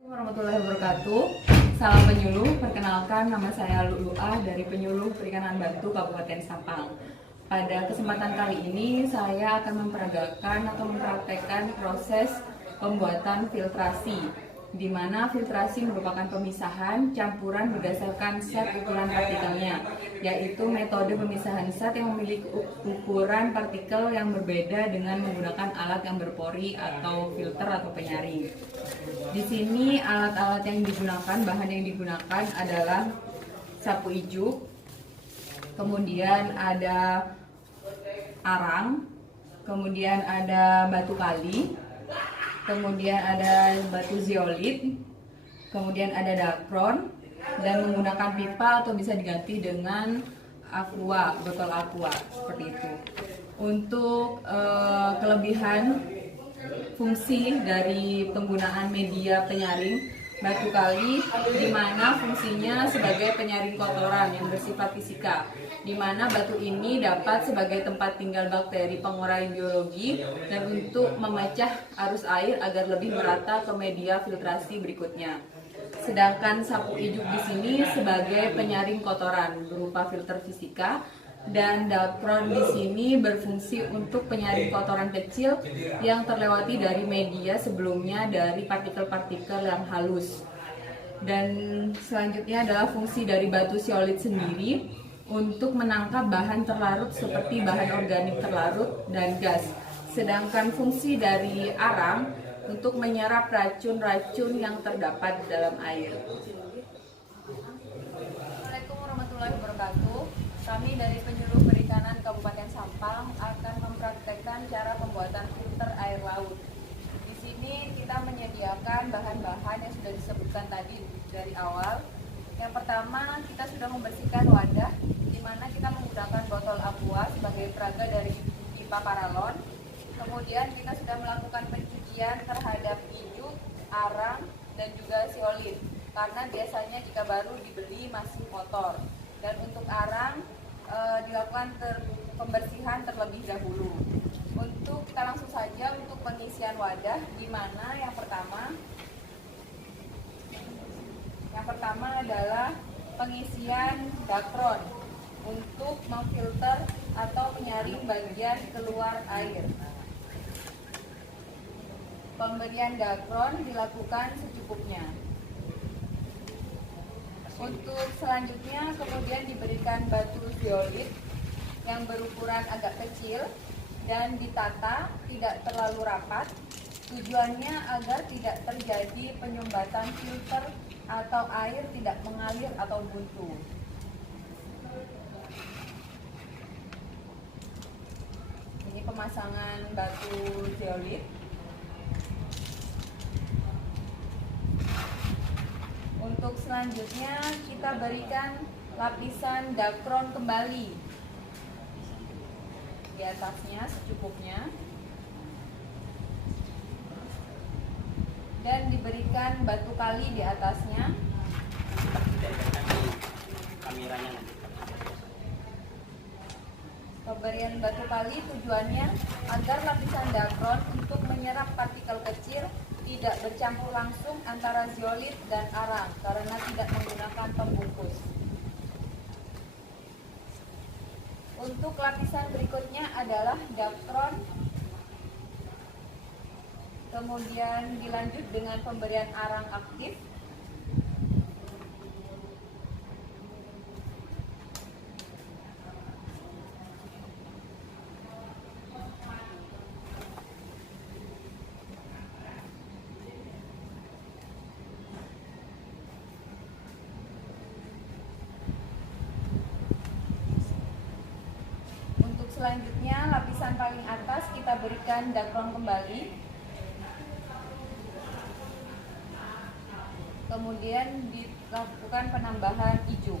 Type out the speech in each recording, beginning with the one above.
Warahmatullahi wabarakatuh. Salam penyuluh, perkenalkan nama saya Lulu'ah dari Penyuluh Perikanan Batu Kabupaten Sampang. Pada kesempatan kali ini saya akan memperagakan atau mempraktekkan proses pembuatan filtrasi, di mana filtrasi merupakan pemisahan campuran berdasarkan zat ukuran partikelnya, yaitu metode pemisahan zat yang memiliki ukuran partikel yang berbeda dengan menggunakan alat yang berpori atau filter atau penyaring. Di sini alat-alat yang digunakan, bahan yang digunakan adalah sapu ijuk, kemudian ada arang, kemudian ada batu kali, kemudian ada batu zeolit, kemudian ada dacron, dan menggunakan pipa atau bisa diganti dengan aqua, botol aqua seperti itu. Untuk kelebihan fungsi dari penggunaan media penyaring batu kali, di mana fungsinya sebagai penyaring kotoran yang bersifat fisika, di mana batu ini dapat sebagai tempat tinggal bakteri pengurai biologi dan untuk memecah arus air agar lebih merata ke media filtrasi berikutnya. Sedangkan sapu ijuk di sini sebagai penyaring kotoran berupa filter fisika, dan dacron di sini berfungsi untuk penyaring kotoran kecil yang terlewati dari media sebelumnya dari partikel-partikel yang halus. Dan selanjutnya adalah fungsi dari batu zeolit sendiri untuk menangkap bahan terlarut seperti bahan organik terlarut dan gas. Sedangkan fungsi dari arang untuk menyerap racun-racun yang terdapat dalam air. Assalamualaikum warahmatullahi wabarakatuh. Kami dari Penyuluh Perikanan Kabupaten Sampang akan mempraktekkan cara pembuatan filter air laut. Di sini kita menyediakan bahan-bahan yang sudah disebutkan tadi dari awal. Yang pertama, kita sudah membersihkan wadah, di mana kita menggunakan botol aqua sebagai peraga dari pipa paralon. Kemudian kita sudah melakukan pencucian terhadap ijuk, arang, dan juga zeolit, karena biasanya jika baru dibeli masih kotor. Dan untuk arang dilakukan pembersihan terlebih dahulu. Untuk kita langsung saja untuk pengisian wadah, di mana yang pertama adalah pengisian dacron untuk memfilter atau menyaring bagian keluar air. Pemberian dacron dilakukan secukupnya. Untuk selanjutnya kemudian diberikan batu zeolit yang berukuran agak kecil dan ditata tidak terlalu rapat. Tujuannya agar tidak terjadi penyumbatan filter atau air tidak mengalir atau buntu. Ini pemasangan batu zeolit. Untuk selanjutnya kita berikan lapisan dacron kembali di atasnya secukupnya, dan diberikan batu kali di atasnya. Pemberian batu kali tujuannya agar lapisan dacron untuk menyerap partikel kecil tidak bercampur langsung antara zeolit dan arang karena tidak menggunakan pembungkus. Untuk lapisan berikutnya adalah dacron, kemudian dilanjut dengan pemberian arang aktif. Selanjutnya lapisan paling atas kita berikan dacron kembali, kemudian dilakukan penambahan ijuk.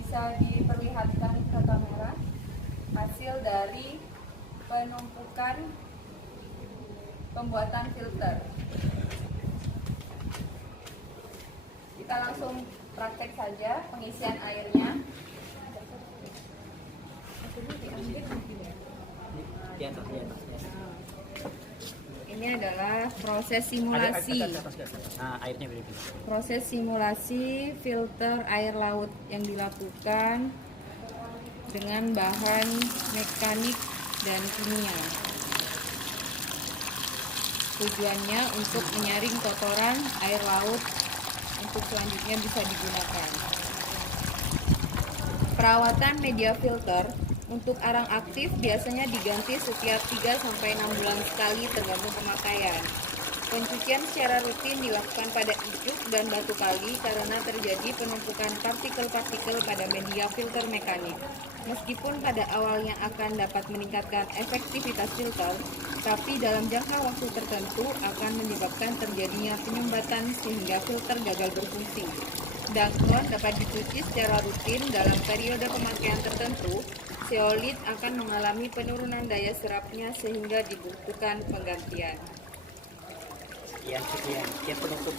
Bisa diperlihatkan ke kamera hasil dari penumpukan pembuatan filter. Kita langsung praktek saja pengisian airnya. Di atas. Ini adalah proses simulasi. Nah, airnya beda. Proses simulasi filter air laut yang dilakukan dengan bahan mekanik dan kimia. Tujuannya untuk menyaring kotoran air laut untuk selanjutnya bisa digunakan. Perawatan media filter untuk arang aktif biasanya diganti setiap 3-6 bulan sekali tergantung pemakaian. Pencucian secara rutin dilakukan pada ijuk dan batu kali karena terjadi penumpukan partikel-partikel pada media filter mekanik. Meskipun pada awalnya akan dapat meningkatkan efektivitas filter, tapi dalam jangka waktu tertentu akan menyebabkan terjadinya penyumbatan sehingga filter gagal berfungsi. Sedangkan dapat dicuci secara rutin dalam periode pemakaian tertentu, zeolit akan mengalami penurunan daya serapnya sehingga dibutuhkan penggantian. Sekian penutup.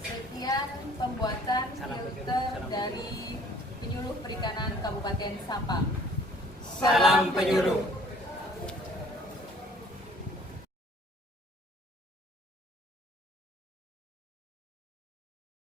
Sekian pembuatan filter dari Penyuluh Perikanan Kabupaten Sampang. Salam penyuluh.